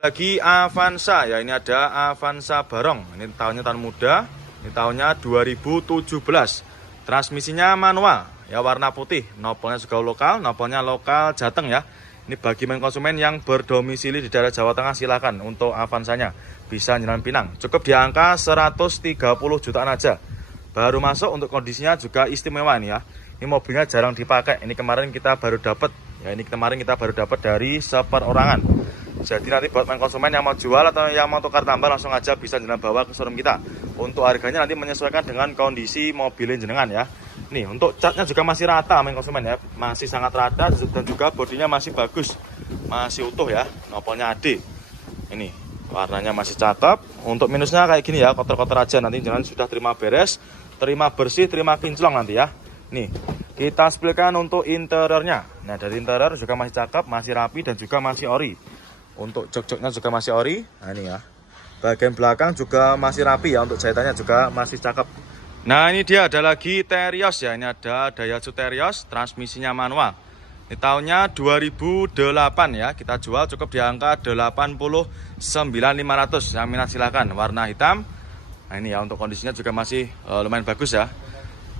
Lagi Avanza ya, ini ada Avanza Barong. Ini tahunnya tahun muda, ini tahunnya 2017. Transmisinya manual ya, warna putih. Nopolnya juga lokal, nopolnya lokal Jateng ya. Ini bagi konsumen yang berdomisili di daerah Jawa Tengah, silakan untuk Avanzanya bisa Jalan Pinang. Cukup di angka 130 jutaan aja. Baru masuk, untuk kondisinya juga istimewa nih ya. Ini mobilnya jarang dipakai. Ini kemarin kita baru dapat ya, ini kemarin kita baru dapat dari seperorangan. Jadi nanti buat konsumen yang mau jual atau yang mau tukar tambah, langsung aja bisa jenengan bawa ke showroom kita. Untuk harganya nanti menyesuaikan dengan kondisi mobil jenengan ya. Nih, untuk catnya juga masih rata konsumen ya, masih sangat rata, dan juga bodinya masih bagus, masih utuh ya. Nopolnya AD. Ini warnanya masih cakep. Untuk minusnya kayak gini ya, kotor-kotor aja. Nanti jenengan sudah terima beres, terima bersih, terima kinclong nanti ya. Nih, kita spilkan untuk interiornya. Nah, dari interior juga masih cakep, masih rapi, dan juga masih ori. Untuk jok-joknya juga masih ori. Nah, ini ya. Bagian belakang juga masih rapi ya. Untuk jahitannya juga masih cakep. Nah, ini dia ada lagi Terios ya. Ini ada Daihatsu Terios, transmisinya manual. Ini tahunnya 2008 ya. Kita jual cukup di angka 89.500. Yang minat silahkan. Warna hitam. Nah, ini ya, untuk kondisinya juga masih lumayan bagus ya.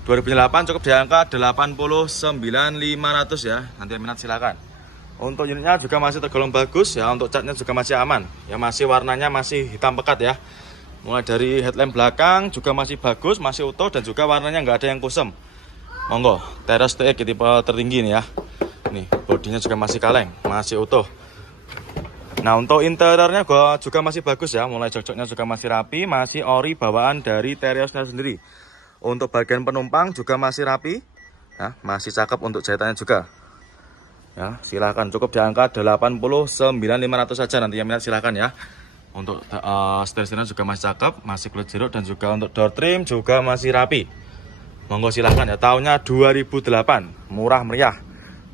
2008 cukup di angka 89.500 ya. Nanti yang minat silahkan. Untuk unitnya juga masih tergolong bagus ya. Untuk catnya juga masih aman ya, masih warnanya masih hitam pekat ya. Mulai dari headlamp belakang juga masih bagus, masih utuh, dan juga warnanya nggak ada yang kusem. Monggo, Terios TX tipe tertinggi nih ya. Nih, bodinya juga masih kaleng, masih utuh. Nah, untuk interiornya juga masih bagus ya. Mulai jok-joknya juga masih rapi, masih ori bawaan dari Teriosnya sendiri. Untuk bagian penumpang juga masih rapi ya, masih cakep. Untuk jahitannya juga ya, silahkan. Cukup di angka 89.500 saja. Nanti yang minat silahkan ya. Untuk setir-setirnya juga masih cakep, masih kulit jeruk, dan juga untuk door trim juga masih rapi. Monggo silahkan ya. Tahunnya 2008, murah meriah.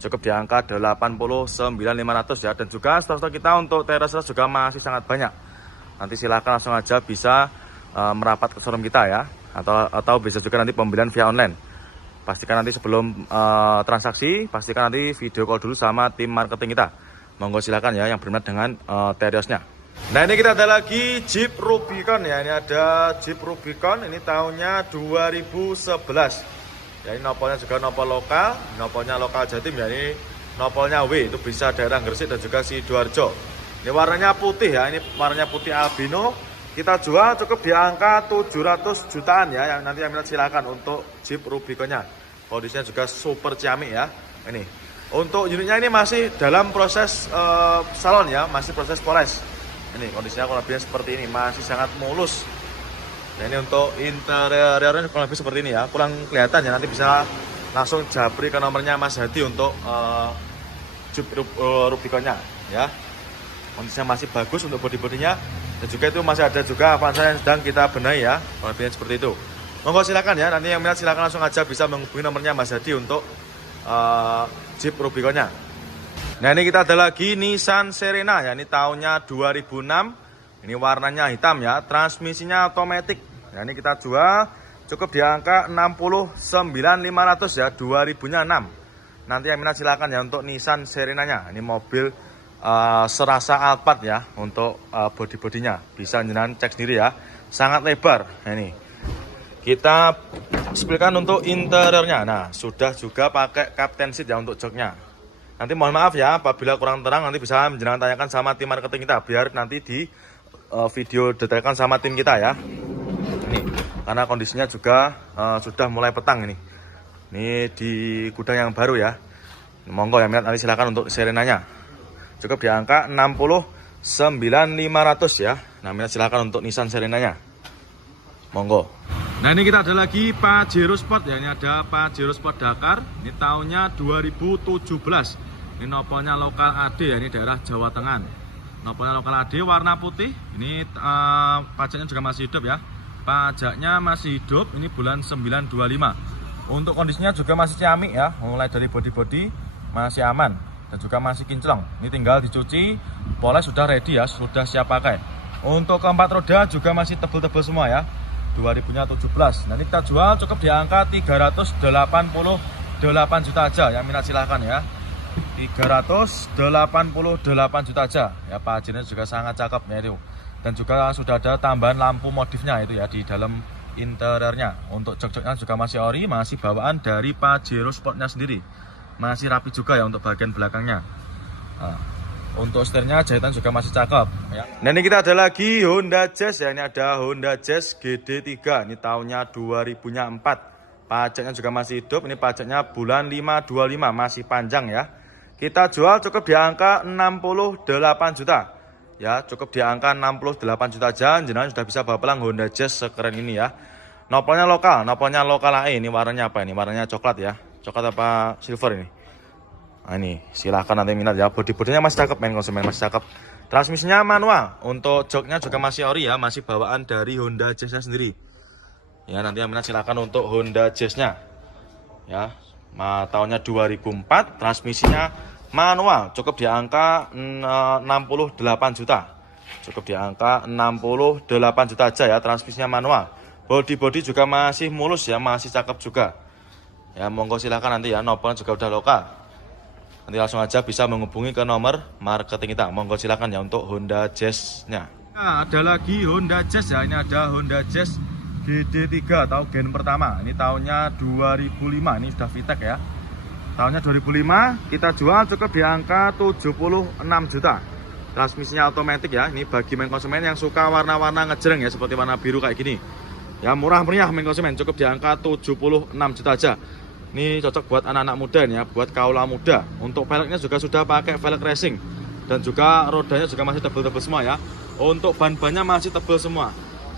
Cukup di angka 89.500 ya. Dan juga stok-stok kita untuk Terios juga masih sangat banyak. Nanti silahkan langsung aja bisa merapat ke showroom kita ya. Atau bisa juga nanti pembelian via online. Pastikan nanti sebelum transaksi, pastikan nanti video call dulu sama tim marketing kita. Monggo silakan ya yang berminat dengan Teriosnya. Nah, ini kita ada lagi Jeep Rubicon ya. Ini ada Jeep Rubicon, ini tahunnya 2011. Ya, ini nopolnya juga nopol lokal, nopolnya lokal Jatim ya. Ini nopolnya W, itu bisa daerah Gresik dan juga Sidoarjo. Ini warnanya putih ya, ini warnanya putih albino. Kita jual cukup di angka 700 jutaan ya. Yang nanti yang minat silakan untuk Jeep Rubiconnya. Kondisinya juga super ciamik ya. Ini untuk unitnya ini masih dalam proses salon ya, masih proses poles. Ini kondisinya kurang lebih seperti ini, masih sangat mulus. Nah, ini untuk interiornya kurang lebih seperti ini ya. Kurang kelihatan ya, nanti bisa langsung japri ke nomornya Mas Hadi untuk Jeep Rubiconnya ya. Kondisinya masih bagus untuk bodi-bodinya. Dan juga itu masih ada juga Avanza yang sedang kita benahi ya. Kurang lebihnya seperti itu. Monggo silakan ya, nanti yang minat silakan langsung aja bisa menghubungi nomornya Mas Hadi untuk Jeep Rubiconnya. Nah, ini kita ada lagi Nissan Serena ya. Ini tahunnya 2006. Ini warnanya hitam ya. Transmisinya otomatis. Nah, ini kita jual cukup di angka 69.500 ya. 2000-nya 6. Nanti yang minat silakan ya untuk Nissan Serenanya. Ini mobil serasa Alphard ya. Untuk bodi-bodinya bisa jenengan cek sendiri ya. Sangat lebar. Nah, ini kita spilkan untuk interiornya. Nah, sudah juga pakai captain seat ya untuk joknya. Nanti mohon maaf ya apabila kurang terang, nanti bisa jenengan tanyakan sama tim marketing kita, biar nanti di video detailkan sama tim kita ya. Ini karena kondisinya juga sudah mulai petang ini. Ini di gudang yang baru ya. Monggo yang minat nanti silakan untuk Serenanya. Cukup di angka 69.500 ya. Nah, minat silakan untuk Nissan Serenanya. Monggo. Nah, ini kita ada lagi Pajero Sport ya. Ini ada Pajero Sport Dakar. Ini tahunnya 2017. Ini nopolnya lokal AD ya. Ini daerah Jawa Tengah. Nopolnya lokal AD warna putih. Ini pajaknya juga masih hidup ya. Pajaknya masih hidup. Ini bulan 925. Untuk kondisinya juga masih ciamik ya. Mulai dari bodi-bodi masih aman dan juga masih kinclong. Ini tinggal dicuci, poles sudah ready ya, sudah siap pakai. Untuk keempat roda juga masih tebel-tebel semua ya. 2000-nya 17. Nanti kita jual cukup di angka 388 juta aja. Yang minat silahkan ya. 388 juta aja ya. Pajernya juga sangat cakep ya itu. Dan juga sudah ada tambahan lampu modifnya itu ya di dalam interiornya. Untuk jok-joknya juga masih ori, masih bawaan dari Pajero Sportnya sendiri. Masih rapi juga ya untuk bagian belakangnya. Nah, untuk setirnya jahitan juga masih cakep ya. Nah, ini kita ada lagi Honda Jazz ya. Ini ada Honda Jazz GD3. Ini tahunnya 2004. Pajaknya juga masih hidup. Ini pajaknya bulan 5/25, masih panjang ya. Kita jual cukup di angka 68 juta. Ya, cukup di angka 68 juta aja. Jenengan sudah bisa bawa pulang Honda Jazz sekeren ini ya. Nopolnya lokal AE. Ini warnanya apa ini? Warnanya coklat ya. Coklat apa silver ini? Nah, ini silahkan nanti minat ya. Bodi-bodinya masih cakep, main konsumen masih cakep. Transmisinya manual. Untuk joknya juga masih ori ya, masih bawaan dari Honda Jazz-nya sendiri. Ya, nanti yang minat silakan untuk Honda Jazz-nya. Ya, tahunnya 2004, transmisinya manual, cukup di angka 68 juta. Cukup di angka 68 juta aja ya, transmisinya manual. Bodi-bodi juga masih mulus ya, masih cakep juga. Ya, monggo silakan nanti ya, nopol juga udah lokal. Nanti langsung aja bisa menghubungi ke nomor marketing kita. Monggo silakan ya untuk Honda Jazz-nya. Nah, ada lagi Honda Jazz ya, ini ada Honda Jazz GD3 atau gen pertama. Ini tahunnya 2005, ini sudah VTEC ya. Tahunnya 2005, kita jual cukup di angka 76 juta. Transmisinya otomatis ya. Ini bagi main konsumen yang suka warna-warna ngejreng ya, seperti warna biru kayak gini. Ya, murah meriah main konsumen, cukup di angka 76 juta aja. Ini cocok buat anak-anak muda ini ya, buat kaula muda. Untuk velgnya juga sudah pakai velg racing. Dan juga rodanya juga masih tebel-tebel semua ya. Untuk ban-bannya masih tebel semua.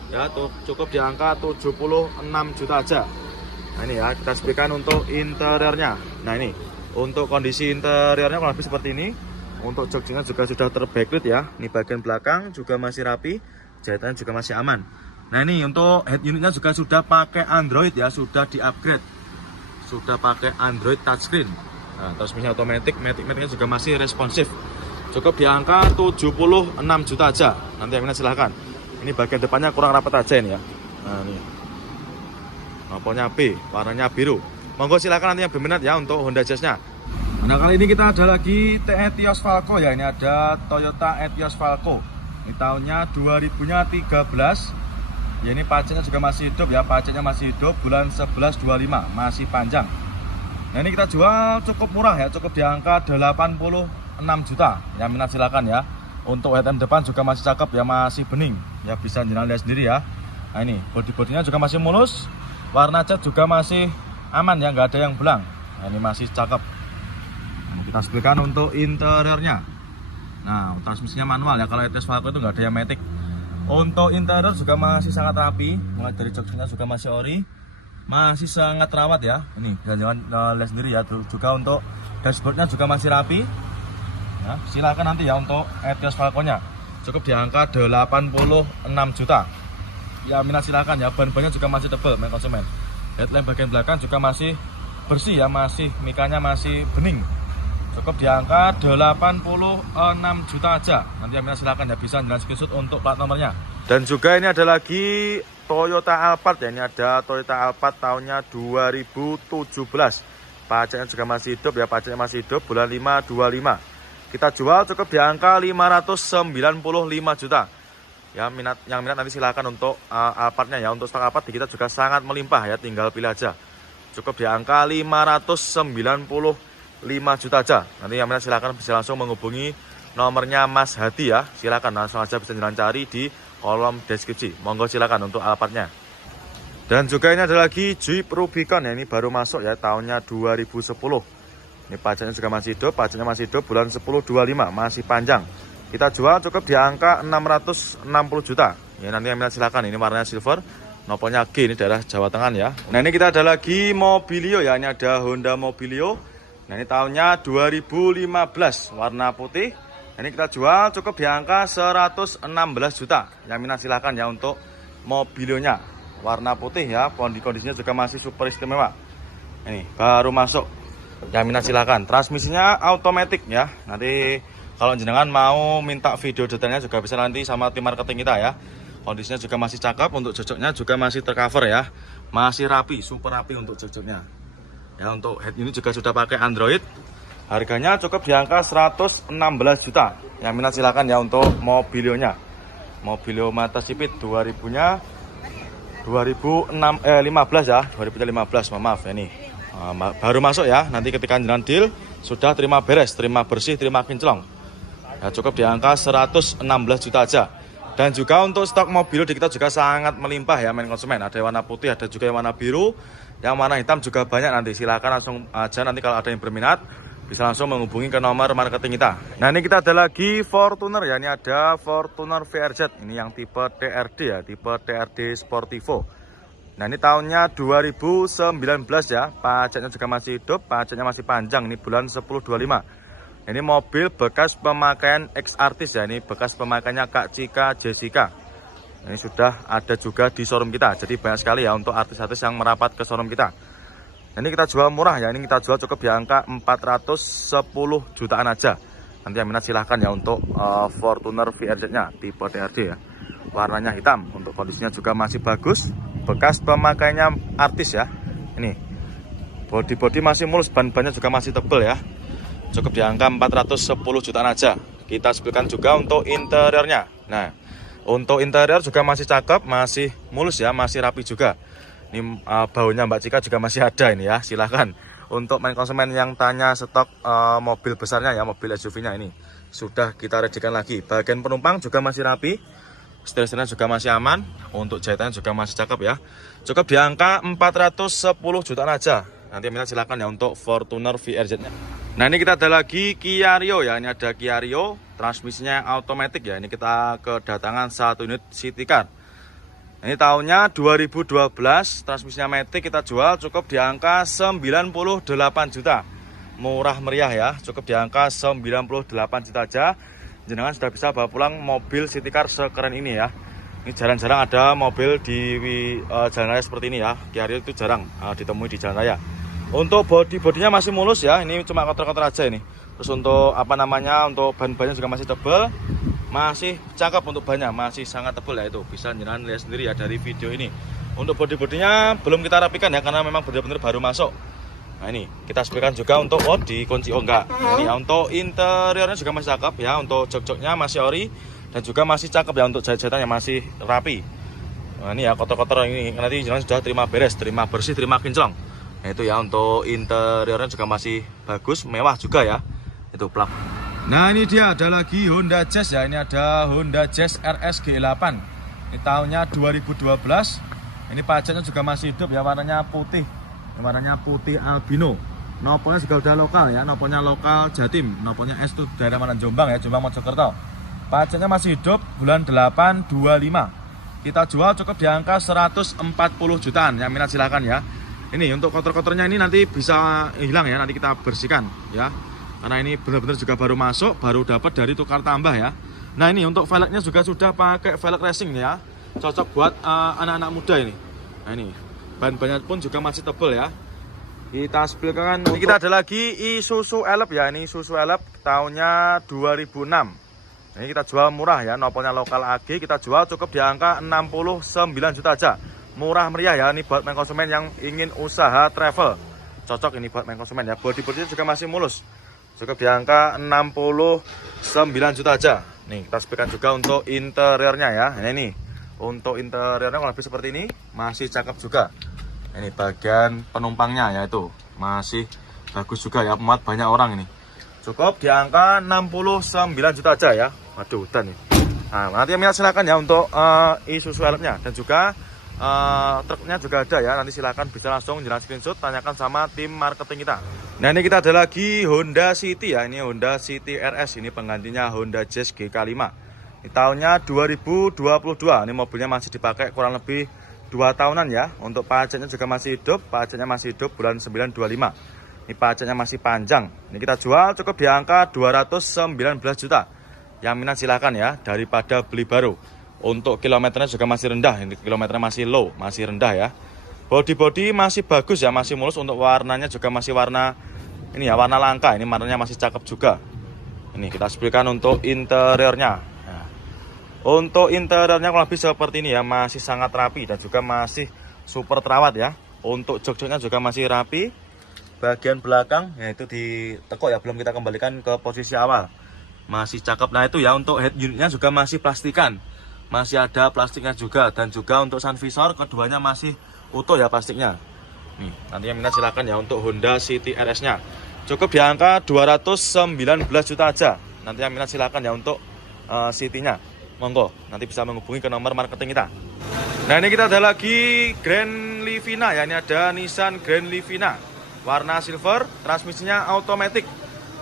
Ya, cukup di angka 76 juta aja. Nah, ini ya, kita sepikan untuk interiornya. Nah, ini untuk kondisi interiornya kurang lebih seperti ini. Untuk joknya juga sudah terbacklit ya. Ini bagian belakang juga masih rapi, jahitan juga masih aman. Nah, ini untuk head unitnya juga sudah pakai Android ya, sudah di-upgrade. Sudah pakai Android touchscreen. Nah, transmisi otomatis, matic-maticnya juga masih responsif. Cukup di angka 76 juta aja. Nanti yang minat silahkan. Ini bagian depannya kurang rapat aja ini ya. Nah, ini nopolnya B, warnanya biru. Monggo silakan nanti yang berminat ya untuk Honda Jazz-nya. Nah, kali ini kita ada lagi Etios Falco ya. Ini ada Toyota Etios Falco. Ini tahunnya 2013. Ya, ini pajaknya juga masih hidup ya. Pajaknya masih hidup, bulan 11/25, masih panjang. Nah, ini kita jual cukup murah ya, cukup di angka 86 juta. Yang minat silakan ya. Untuk headlamp depan juga masih cakep ya, masih bening. Ya, bisa jenengan lihat sendiri ya. Nah, ini bodi-bodinya juga masih mulus. Warna cat juga masih aman ya, nggak ada yang belang. Nah, ini masih cakep. Nah, kita sepikan untuk interiornya. Nah, transmisinya manual ya. Kalau Etios Falco itu nggak ada yang matic. Untuk interior juga masih sangat rapi. Mulai dari joknya juga masih ori. Masih sangat rawat ya. Ini jangan lihat sendiri ya. Juga untuk dashboardnya juga masih rapi. Nah, silakan nanti ya untuk Etios Falco-nya. Cukup di angka 86 juta. Ya, minat silakan ya. Ban-bannya juga masih tebal main konsumen. Headlamp bagian belakang juga masih bersih ya, masih mikanya masih bening. Cukup di angka 86 juta aja. Nanti yang minat silakan ya, bisa jalan screenshot untuk plat nomornya. Dan juga ini ada lagi Toyota Alphard ya. Ini ada Toyota Alphard tahunnya 2017. Pajaknya juga masih hidup ya, pajaknya masih hidup, bulan 5/25. Kita jual cukup di angka 595 juta. Ya, yang minat nanti silakan untuk Alphardnya ya. Untuk stok Alphard di kita juga sangat melimpah ya, tinggal pilih aja. Cukup di angka 595 juta aja. Nanti yang minat silakan bisa langsung menghubungi nomornya Mas Hadi ya. Silakan langsung aja bisa cari di kolom deskripsi. Monggo silakan untuk Alphardnya. Dan juga ini ada lagi Jeep Rubicon ya. Ini baru masuk ya, tahunnya 2010. Ini pajaknya juga masih hidup, pajaknya masih hidup, bulan 10/25, masih panjang. Kita jual cukup di angka 660 juta. Ya, nanti yang minat silakan. Ini warnanya silver, nopolnya G, ini daerah Jawa Tengah ya. Nah, ini kita ada lagi Mobilio ya. Ini ada Honda Mobilio. Nah, ini tahunnya 2015, warna putih. Ini kita jual cukup di angka 116 juta. Yang minat silakan ya untuk Mobilionya. Warna putih ya, kondisinya juga masih super istimewa. Ini baru masuk. Yang minat silakan. Transmisinya otomatis ya. Nanti kalau jenengan mau minta video detailnya juga bisa nanti sama tim marketing kita ya. Kondisinya juga masih cakep. Untuk joknya juga masih tercover ya. Masih rapi, super rapi untuk joknya. Ya, untuk head unit juga sudah pakai Android. Harganya cukup di angka 116 juta. Yang minat silakan ya untuk mobilionya. Mobilio Mata Sipit 2000-nya 2015 ya, 2015, maaf ya nih. Baru masuk ya. Nanti ketika jalan deal sudah terima beres, terima bersih, terima kinclong. Ya, cukup di angka 116 juta aja. Dan juga untuk stok mobil di kita juga sangat melimpah ya, main konsumen. Ada yang warna putih, ada juga yang warna biru, yang warna hitam juga banyak. Nanti silakan langsung aja, nanti kalau ada yang berminat bisa langsung menghubungi ke nomor marketing kita. Nah, ini kita ada lagi Fortuner ya. Ini ada Fortuner VRZ. Ini yang tipe TRD ya, tipe TRD Sportivo. Nah, ini tahunnya 2019 ya. Pajaknya juga masih hidup, pajaknya masih panjang. Ini bulan 10/25. Ini mobil bekas pemakaian ex-artis ya. Ini bekas pemakaiannya Kak Cika Jessica. Ini sudah ada juga di showroom kita. Jadi banyak sekali ya untuk artis-artis yang merapat ke showroom kita. Ini kita jual murah ya, ini kita jual cukup di angka 410 jutaan aja. Nanti yang minat silahkan ya untuk Fortuner VRZ-nya tipe TRD ya. Warnanya hitam, untuk kondisinya juga masih bagus. Bekas pemakaiannya artis ya. Ini body masih mulus, ban-bannya juga masih tebal ya. Cukup di angka 410 jutaan aja. Kita sebutkan juga untuk interiornya. Nah, untuk interior juga masih cakep, masih mulus ya, masih rapi juga. Ini baunya Mbak Cika juga masih ada ini ya. Silahkan untuk main konsumen yang tanya stok mobil besarnya ya, mobil SUV-nya ini sudah kita readikan lagi. Bagian penumpang juga masih rapi, setir-setirnya juga masih aman, untuk jahitannya juga masih cakep ya. Cukup di angka 410 jutaan aja. Nanti minta silahkan ya untuk Fortuner VRZ-nya. Nah, ini kita ada lagi Kia Rio ya. Ini ada Kia Rio, transmisinya otomatis ya. Ini kita kedatangan 1 unit City Car. Ini tahunnya 2012, transmisinya matic, kita jual cukup di angka 98 juta. Murah meriah ya, cukup di angka 98 juta aja. Jenengan sudah bisa bawa pulang mobil City Car sekeren ini ya. Ini jarang-jarang ada mobil di jalan raya seperti ini ya. Kia Rio itu jarang ditemui di jalan raya. Untuk bodinya masih mulus ya, ini cuma kotor-kotor aja ini. Terus untuk untuk ban-bannya juga masih tebal. Masih cakep untuk banyak, masih sangat tebal ya, itu bisa jenengan lihat sendiri ya dari video ini. Untuk bodinya belum kita rapikan ya, karena memang benar-benar baru masuk. Nah, ini kita sebutkan juga untuk dikunci enggak. Nah, ini ya, untuk interiornya juga masih cakep ya, untuk jok-joknya masih ori dan juga masih cakep ya, untuk jahit-jahitannya masih rapi. Nah, ini ya kotor-kotor ini nanti jenengan sudah terima beres, terima bersih, terima kinclong. Nah, itu ya, untuk interiornya juga masih bagus, mewah juga ya. Itu plak. Nah, ini dia ada lagi Honda Jazz ya. Ini ada Honda Jazz RS G8. Ini tahunnya 2012. Ini pajaknya juga masih hidup ya, warnanya putih. Ini warnanya putih albino. Nopolnya juga udah lokal ya, nopolnya lokal Jatim. Nopolnya S itu daerah mana, Jombang ya, Jombang Mojokerto. Pajaknya masih hidup, bulan 8 25. Kita jual cukup di angka 140 jutaan. Yang minat silahkan ya. Ini untuk kotor-kotornya ini nanti bisa hilang ya, nanti kita bersihkan ya. Karena ini benar-benar juga baru masuk, baru dapat dari tukar tambah ya. Nah, ini untuk velgnya juga sudah pakai velg racing ya. Cocok buat anak-anak muda ini. Nah, ini ban-bannya pun juga masih tebal ya. Kita spilkan. Ini kita ada lagi Isuzu Elep ya. Ini Isuzu Elep tahunnya 2006. Ini kita jual murah ya, nopolnya lokal AG. Kita jual cukup di angka 69 juta aja. Murah meriah ya. Ini buat main konsumen yang ingin usaha travel. Cocok ini buat main konsumen ya. Body-bodinya juga masih mulus. Cukup di angka 69 juta aja. Nih, kita spesifikkan juga untuk interiornya ya. Nah, ini untuk interiornya kalau lebih seperti ini, masih cakep juga. Ini bagian penumpangnya ya, itu masih bagus juga ya, muat banyak orang ini. Cukup di angka 69 juta aja ya. Waduh, hutan nih. Nah, nanti yang minat silakan ya untuk Isuzu Elep-nya, dan juga truknya juga ada ya. Nanti silakan bisa langsung jalan screenshot, tanyakan sama tim marketing kita. Nah, ini kita ada lagi Honda City ya. Ini Honda City RS, ini penggantinya Honda Jazz GK5. Ini tahunnya 2022. Ini mobilnya masih dipakai kurang lebih 2 tahunan ya. Untuk pajaknya juga masih hidup, pajaknya masih hidup bulan 9/25. Ini pajaknya masih panjang. Ini kita jual cukup di angka 219 juta. Yang minat silahkan ya, daripada beli baru. Untuk kilometernya juga masih rendah, ini kilometernya masih low, masih rendah ya. Body masih bagus ya, masih mulus. Untuk warnanya juga masih warna ini ya, warna langka. Ini warnanya masih cakep juga. Ini kita spesifikkan untuk interiornya. Nah, untuk interiornya kalau lebih seperti ini ya, masih sangat rapi dan juga masih super terawat ya. Untuk jok-joknya juga masih rapi. bagian belakang yaitu ditekuk ya, belum kita kembalikan ke posisi awal. Masih cakep. Nah itu ya, untuk head unitnya juga masih plastikan, masih ada plastiknya juga, dan juga untuk sun visor keduanya masih utuh ya plastiknya. Nih, nanti yang minat silakan ya untuk Honda City RS nya. Cukup di angka 219 juta aja. Nanti yang minat silakan ya untuk City nya. Monggo, nanti bisa menghubungi ke nomor marketing kita. Nah ini kita ada lagi Grand Livina ya, ini ada Nissan Grand Livina warna silver, transmisinya automatic.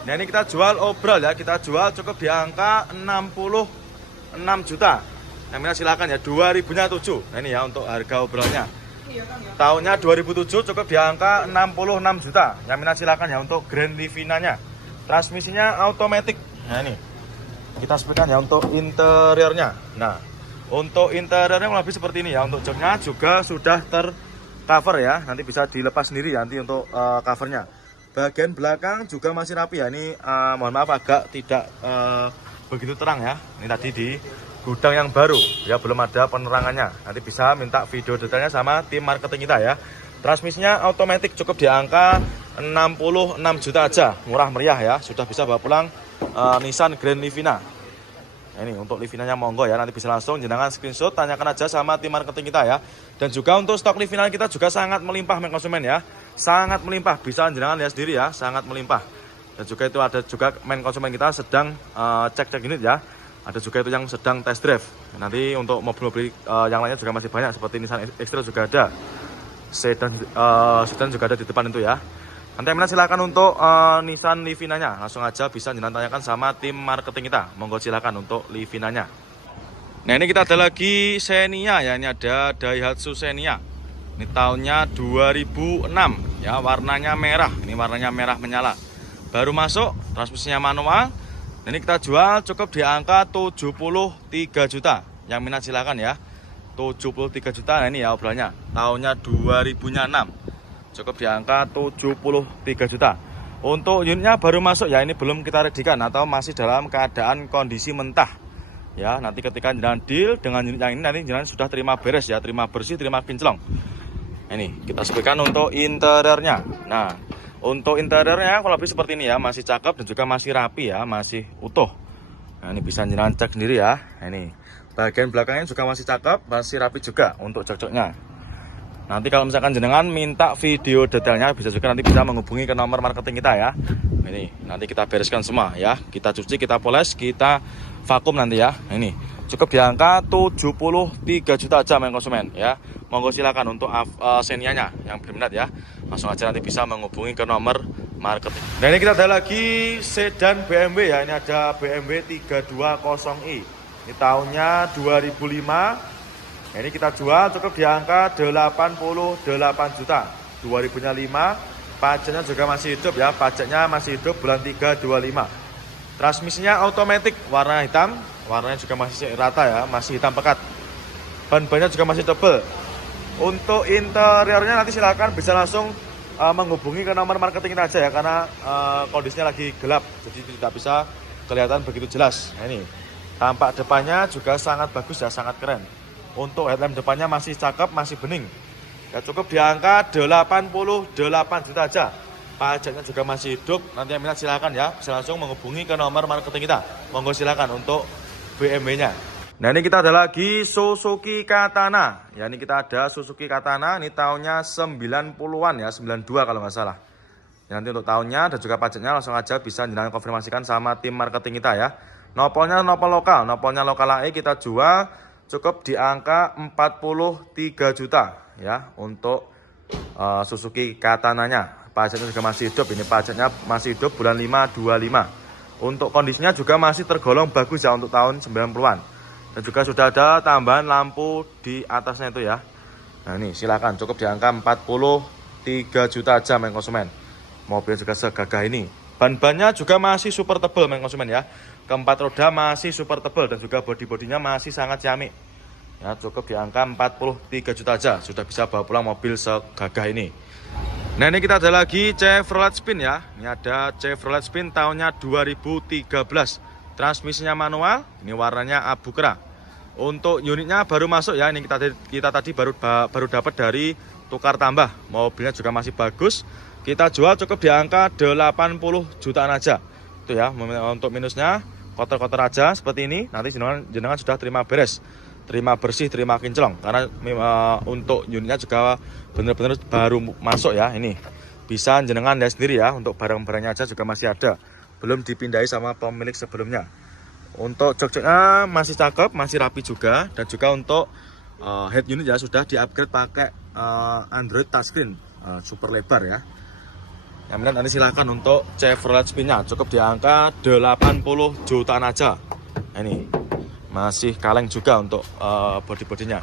Nah ini kita jual obral ya, kita jual cukup di angka 66 juta. Nah minat silakan ya, 2000-nya 7. Nah ini ya untuk harga obralnya. Tahunnya 2007, cukup di angka 66 juta. Yang minat silakan ya untuk Grand Livina-nya. Transmisinya automatic. Nah ini kita sepikan ya untuk interiornya. Nah untuk interiornya lebih seperti ini ya. Untuk joknya juga sudah tercover ya, nanti bisa dilepas sendiri ya, nanti untuk covernya. Bagian belakang juga masih rapi ya. Ini mohon maaf agak tidak begitu terang ya. Ini tadi di gudang yang baru ya, belum ada penerangannya. Nanti bisa minta video detailnya sama tim marketing kita ya. Transmisinya automatic, cukup di angka 66 juta aja, murah meriah ya. Sudah bisa bawa pulang Nissan Grand Livina. Nah, ini untuk Livinanya monggo ya, nanti bisa langsung jenengan screenshot, tanyakan aja sama tim marketing kita ya. Dan juga untuk stok Livina kita juga sangat melimpah men konsumen ya. Sangat melimpah, bisa jenengan lihat sendiri ya, sangat melimpah. Dan juga itu ada juga men konsumen kita sedang cek-cek unit ya. Ada juga itu yang sedang test drive. Nanti untuk mobil-mobil yang lainnya juga masih banyak, seperti Nissan X-Trail juga ada. Sedan juga ada di depan itu ya. Nanti minat silakan untuk Nissan Livina-nya, langsung aja bisa tanyakan sama tim marketing kita. Monggo silakan untuk Livina-nya. Nah ini kita ada lagi Xenia ya, ini ada Daihatsu Xenia. Ini tahunnya 2006 ya, warnanya merah. Ini warnanya merah menyala. Baru masuk, transmisinya manual. Ini kita jual cukup di angka 73 juta. Yang minat silakan ya. 73 juta. Nah ini ya obrolannya. Tahunnya 2006. Cukup di angka 73 juta. Untuk unitnya baru masuk ya, ini belum kita redikan atau masih dalam keadaan kondisi mentah. Ya, nanti ketika jenengan deal dengan unit yang ini, nanti jenengan sudah terima beres ya, terima bersih, terima kinclong. Ini kita sebutkan untuk interiornya. Nah, untuk interiornya kalau lebih seperti ini ya, masih cakep dan juga masih rapi ya, masih utuh. Nah ini bisa jenengan cek sendiri ya. Nah, ini bagian belakangnya juga masih cakep, masih rapi juga untuk cocoknya. Nanti kalau misalkan jenengan minta video detailnya, bisa juga nanti bisa menghubungi ke nomor marketing kita ya. Ini nanti kita bereskan semua ya, kita cuci, kita poles, kita vakum nanti ya. Ini cukup di angka 73 juta aja main konsumen ya. Monggo silakan untuk Xenia-nya yang berminat ya, langsung aja nanti bisa menghubungi ke nomor marketing. Nah ini kita ada lagi sedan BMW ya, ini ada BMW 320i. Ini tahunnya 2005. Nah, ini kita jual cukup di angka 88 juta. 2005, pajaknya juga masih hidup ya, pajaknya masih hidup bulan 3 25. Transmisinya automatic, warna hitam, warnanya juga masih rata ya, masih hitam pekat. Ban-bannya juga masih tebal. Untuk interiornya nanti silakan bisa langsung menghubungi ke nomor marketing kita aja ya, karena kondisinya lagi gelap, jadi tidak bisa kelihatan begitu jelas. Nah, ini tampak depannya juga sangat bagus ya, sangat keren. Untuk headlamp depannya masih cakep, masih bening. Ya cukup di angka 88 juta aja. Pajaknya juga masih hidup. Nanti yang minat silakan ya, bisa langsung menghubungi ke nomor marketing kita. Monggo silakan untuk BMW-nya. Nah ini kita ada lagi Suzuki Katana. Ya ini kita ada Suzuki Katana, ini tahunnya 90-an ya, 92 kalau nggak salah. Ya, nanti untuk tahunnya dan juga pajaknya langsung aja bisa jenengan konfirmasikan sama tim marketing kita ya. Nopolnya nopol lokal, nopolnya lokal AE kita jual cukup di angka 43 juta ya untuk Suzuki Katana-nya. Pajaknya juga masih hidup, ini pajaknya masih hidup bulan 5 25. Untuk kondisinya juga masih tergolong bagus ya untuk tahun 90-an. Dan juga sudah ada tambahan lampu di atasnya itu ya. Nah ini silakan cukup di angka 43 juta aja main konsumen. Mobil juga segagah ini. Ban-bannya juga masih super tebal main konsumen ya. Keempat roda masih super tebal dan juga bodi-bodinya masih sangat ciamik. Ya, cukup di angka 43 juta aja sudah bisa bawa pulang mobil segagah ini. Nah, ini kita ada lagi Chevrolet Spin ya. Ini ada Chevrolet Spin tahunnya 2013. Transmisinya manual, ini warnanya abu kera. Untuk unitnya baru masuk ya. Ini kita tadi baru dapat dari tukar tambah. Mobilnya juga masih bagus kita jual cukup di angka 80 jutaan aja. Itu ya, untuk minusnya kotor-kotor aja seperti ini. Nanti jenengan sudah terima beres, terima bersih, terima kinclong. Karena untuk unitnya juga benar-benar baru masuk ya. Ini bisa jenengan lihat sendiri ya. Untuk barang-barangnya aja juga masih ada, belum dipindahi sama pemilik sebelumnya. Untuk jok-joknya masih cakep, masih rapi juga. Dan juga untuk head unit ya sudah di-upgrade pakai Android touchscreen super lebar ya. Yang minat nanti silahkan untuk Chevrolet Spin-nya cukup di angka 80 jutaan aja. Ini masih kaleng juga untuk body-bodinya.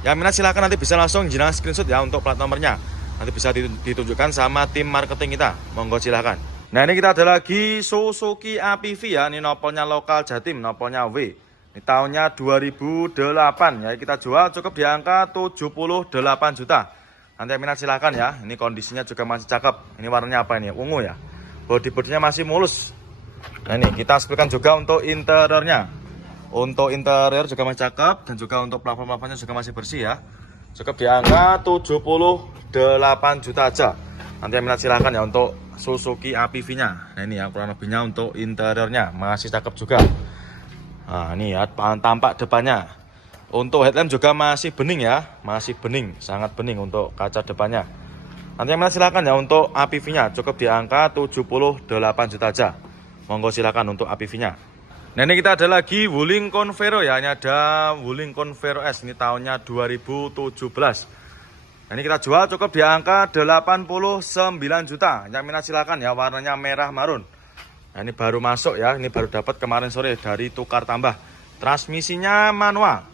Yang minat silahkan nanti bisa langsung jenengan screenshot ya untuk plat nomornya. Nanti bisa ditunjukkan sama tim marketing kita. Monggo silahkan. Nah ini kita ada lagi Suzuki APV ya. Ini nopolnya lokal Jatim, nopolnya W. Ini tahunnya 2008 ya. Kita jual cukup di angka 78 juta. Nanti minat silahkan ya. Ini kondisinya juga masih cakep. Ini warnanya apa ini? Ungu ya. Bodi-bodinya masih mulus. Nah ini kita spilkan juga untuk interiornya. Untuk interior juga masih cakep. Dan juga untuk plafon-plafonnya juga masih bersih ya. Cukup di angka 78 juta aja. Nanti minat silahkan ya untuk Suzuki APV-nya. Nah ini ya kurang lebihnya untuk interiornya. Masih cakep juga. Nah ini ya tampak depannya. Untuk headlamp juga masih bening ya, masih bening, sangat bening untuk kaca depannya. Nanti yang silahkan ya untuk APV-nya cukup di angka 78 juta aja. Monggo silakan untuk APV-nya. Nah ini kita ada lagi Wuling Convero ya, ini ada Wuling Convero S, ini tahunnya 2017. Nah, ini kita jual cukup di angka 89 juta. Yang minat silakan ya, warnanya merah marun. Nah ini baru masuk ya, ini baru dapat kemarin sore dari tukar tambah. Transmisinya manual.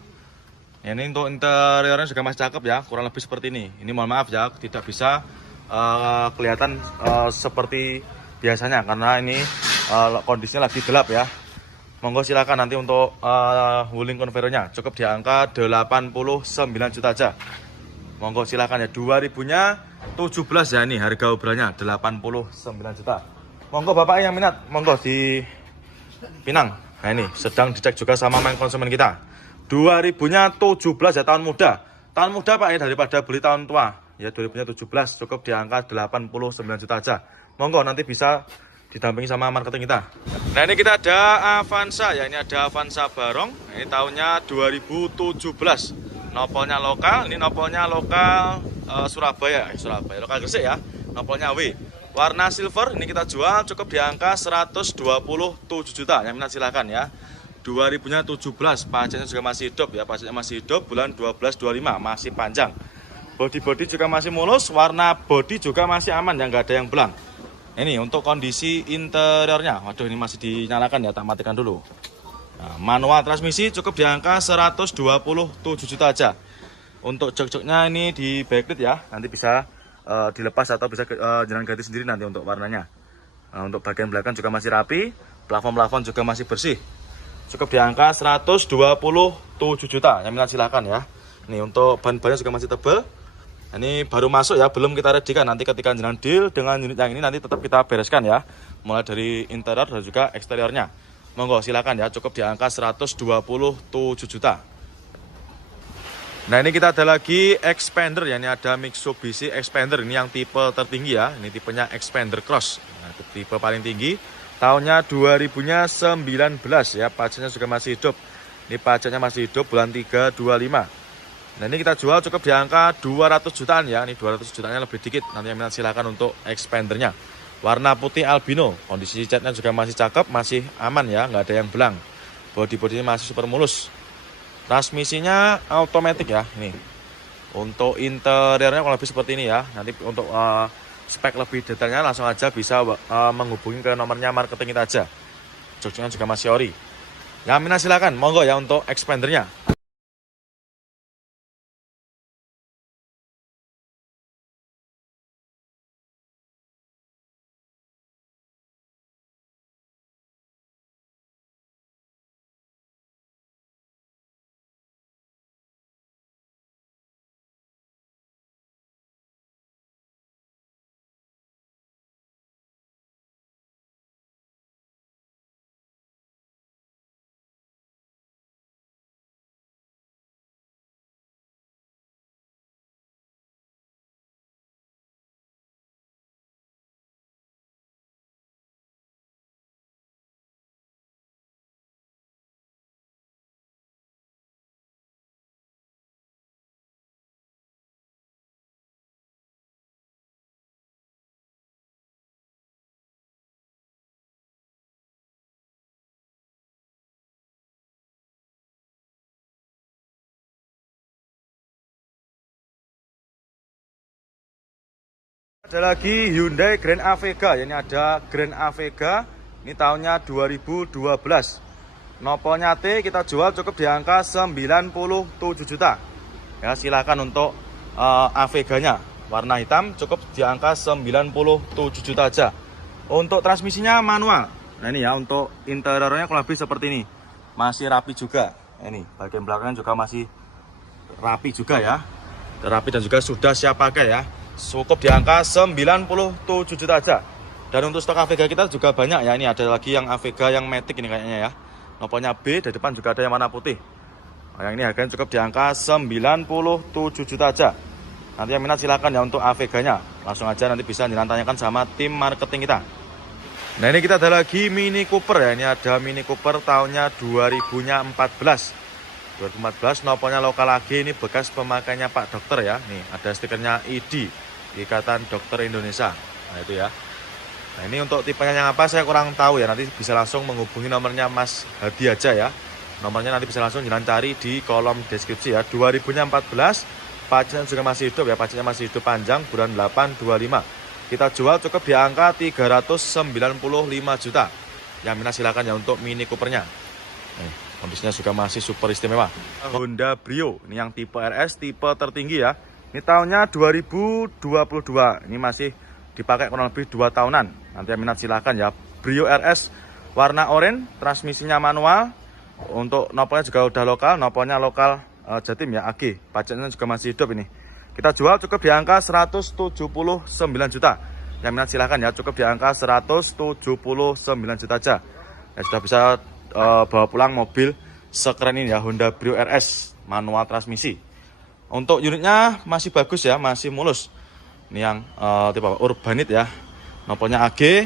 Ini untuk interiornya juga masih cakep ya, kurang lebih seperti ini. Ini mohon maaf ya, tidak bisa kelihatan seperti biasanya karena ini kondisinya lagi gelap ya. Monggo silakan nanti untuk Wuling Convero-nya cukup di angka 89 juta aja. Monggo silakan ya, 2000-nya 17 ya, ini harga obrolannya 89 juta. Monggo Bapak yang minat, monggo di Pinang. Nah ini sedang dicek juga sama main konsumen kita. 2000-nya 17 ya, tahun muda. Tahun muda Pak ya, daripada beli tahun tua. Ya 2000-nya 17 cukup di angka 89 juta aja. Monggo nanti bisa didampingi sama marketing kita. Nah ini kita ada Avanza ya, ini ada Avanza Barong. Ini tahunnya 2017. Nopolnya lokal, ini nopolnya lokal Surabaya, lokal Gresik ya. Nopolnya W. Warna silver, ini kita jual cukup di angka 127 juta. Yang minat silakan ya. 2000-nya 17, pajaknya juga masih hidup ya, pajaknya masih hidup, bulan 12-25, masih panjang. Bodi-bodi juga masih mulus, warna bodi juga masih aman ya, nggak ada yang belang. Ini untuk kondisi interiornya, waduh ini masih dinyalakan ya, tak matikan dulu. Nah, manual transmisi cukup di angka 127 juta aja. Untuk jok-joknya ini di backlit ya, nanti bisa dilepas atau bisa jalan ganti sendiri nanti untuk warnanya. Nah, untuk bagian belakang juga masih rapi, plafon-plafon juga masih bersih. Cukup di angka 127 juta. Yang minat silahkan ya. Ini untuk ban-bannya juga masih tebal. Ini baru masuk ya, belum kita readykan. Nanti ketika jenengan deal dengan unit yang ini nanti tetap kita bereskan ya. Mulai dari interior dan juga eksteriornya. Monggo silakan ya, cukup di angka 127 juta. Nah ini kita ada lagi Expander ya, ini ada Mitsubishi Expander. Ini yang tipe tertinggi ya, ini tipenya Expander Cross. Nah, tipe paling tinggi. Tahunnya 2000-nya 19 ya, pajaknya juga masih hidup. Ini pajaknya masih hidup, bulan 3-25. Nah ini kita jual cukup di angka 200 jutaan ya, ini 200 jutaannya lebih dikit. Nanti yang minat silakan untuk Expandernya. Warna putih albino, kondisi catnya juga masih cakep, masih aman ya, nggak ada yang belang. Bodi-bodinya masih super mulus. Transmisinya automatic ya, ini. Untuk interiornya kalau lebih seperti ini ya, nanti untuk spek lebih detailnya langsung aja bisa menghubungi ke nomornya marketing kita aja. Joknya juga masih ori. Yang minat silakan, monggo ya untuk Expandernya. Ada lagi Hyundai Grand Avega, ini ada Grand Avega, ini tahunnya 2012. Nopolnya T kita jual cukup di angka 97 juta. Ya, silakan untuk Aveganya warna hitam cukup di angka 97 juta aja. Untuk transmisinya manual. Nah ini ya, untuk interiornya kurang lebih seperti ini. Masih rapi juga. Ini bagian belakangnya juga masih rapi juga ya. Rapi dan juga sudah siap pakai ya. Cukup di angka 97 juta aja. Dan untuk stok Avega kita juga banyak ya. Ini ada lagi yang Avega yang Matic ini kayaknya ya. Nopolnya B, di depan juga ada yang warna putih. Nah, yang ini harganya cukup di angka 97 juta aja. Nanti yang minat silakan ya untuk Aveganya. Langsung aja nanti bisa ditanyakan sama tim marketing kita. Nah ini kita ada lagi Mini Cooper ya. Ini ada Mini Cooper tahunnya 2014. Nopolnya lokal lagi, ini bekas pemakainya Pak Dokter ya. Nih ada stikernya ID, Ikatan Dokter Indonesia. Nah itu ya. Nah ini untuk tipenya yang apa saya kurang tahu ya. Nanti bisa langsung menghubungi nomornya Mas Hadi aja ya. Nomornya nanti bisa langsung jalan cari di kolom deskripsi ya. 2014, pajaknya juga masih hidup ya. Pajaknya masih hidup panjang, bulan 8 25. Kita jual cukup di angka 395 juta. Yang minat silakan ya untuk Mini Coopernya. Kondisinya juga masih super istimewa. Honda Brio, ini yang tipe RS, tipe tertinggi ya. Ini tahunnya 2022. Ini masih dipakai kurang lebih 2 tahunan. Nanti yang minat silakan ya. Brio RS warna oranye, transmisinya manual. Untuk nopolnya juga udah lokal, nopolnya lokal Jatim ya, AG. Pajaknya juga masih hidup ini. Kita jual cukup di angka 179 juta. Yang minat silakan ya, cukup di angka 179 juta aja. Ya sudah bisa bawa pulang mobil sekeren ini ya, Honda Brio RS manual transmisi. Untuk unitnya masih bagus ya, masih mulus. Ini yang tipe Urbanit ya. Nopolnya AG.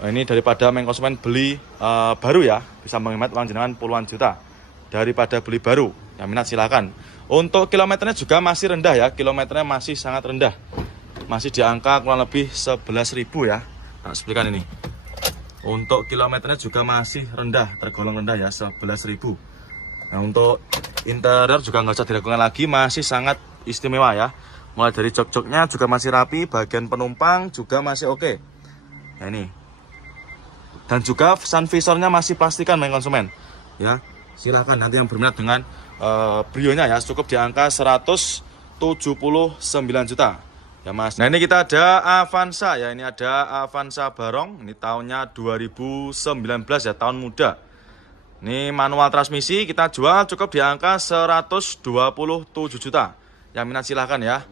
Ini daripada konsumen beli baru ya, bisa menghemat uang jenengan puluhan juta daripada beli baru. Yang minat silakan. Untuk kilometernya juga masih rendah ya, kilometernya masih sangat rendah. Masih di angka kurang lebih 11.000 ya. Nah, explikan ini. Untuk kilometernya juga masih rendah, tergolong rendah ya, 11.000. Nah untuk interior juga nggak usah diragukan lagi, masih sangat istimewa ya. Mulai dari jok-joknya juga masih rapi, bagian penumpang juga masih oke. Nah ini. Dan juga sun visornya masih plastikan konsumen. Ya, silahkan nanti yang berminat dengan Brio-nya ya, cukup di angka 179 juta. Ya Mas. Nah ini kita ada Avanza ya, ini ada Avanza Barong, ini tahunnya 2019 ya, tahun muda. Ini manual transmisi, kita jual cukup di angka 127 juta. Yang minat silahkan ya.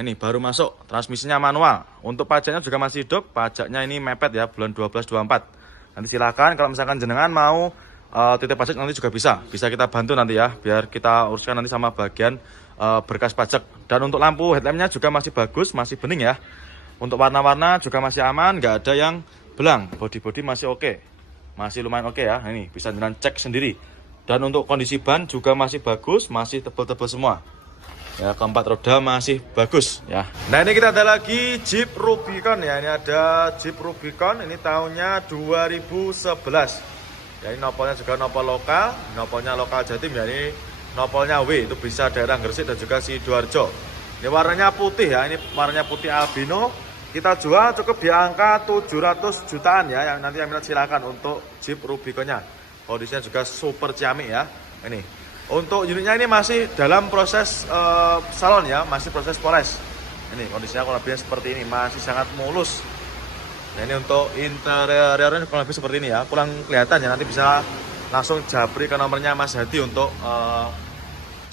Ini baru masuk, transmisinya manual. Untuk pajaknya juga masih hidup, pajaknya ini mepet ya, bulan 12 24. Nanti silahkan kalau misalkan jenengan mau titip pajak nanti juga bisa kita bantu nanti ya, biar kita uruskan nanti sama bagian berkas pajak. Dan untuk lampu headlampnya juga masih bagus, masih bening ya. Untuk warna-warna juga masih aman, nggak ada yang belang. Body masih oke, masih lumayan oke ya. Ini bisa dengan cek sendiri. Dan untuk kondisi ban juga masih bagus, masih tebal-tebal semua. Ya, keempat roda masih bagus ya. Nah ini kita ada lagi Jeep Rubicon ya. Ini ada Jeep Rubicon, ini tahunnya 2011. Ya ini nopolnya juga nopol lokal, nopolnya lokal Jatim ya. Ini nopolnya W, itu bisa daerah Gresik dan juga Sidoarjo. Ini warnanya putih ya, ini warnanya putih albino. Kita jual cukup di angka 700 jutaan ya. Yang nanti yang minat silakan untuk Jeep Rubiconnya. Kondisinya juga super ciamik ya. Ini untuk unitnya ini masih dalam proses salon ya, masih proses poles. Ini kondisinya kurang lebih seperti ini, masih sangat mulus. Nah ini untuk interiornya kurang lebih seperti ini ya, kurang kelihatan ya, nanti bisa langsung japri ke nomornya Mas Hadi untuk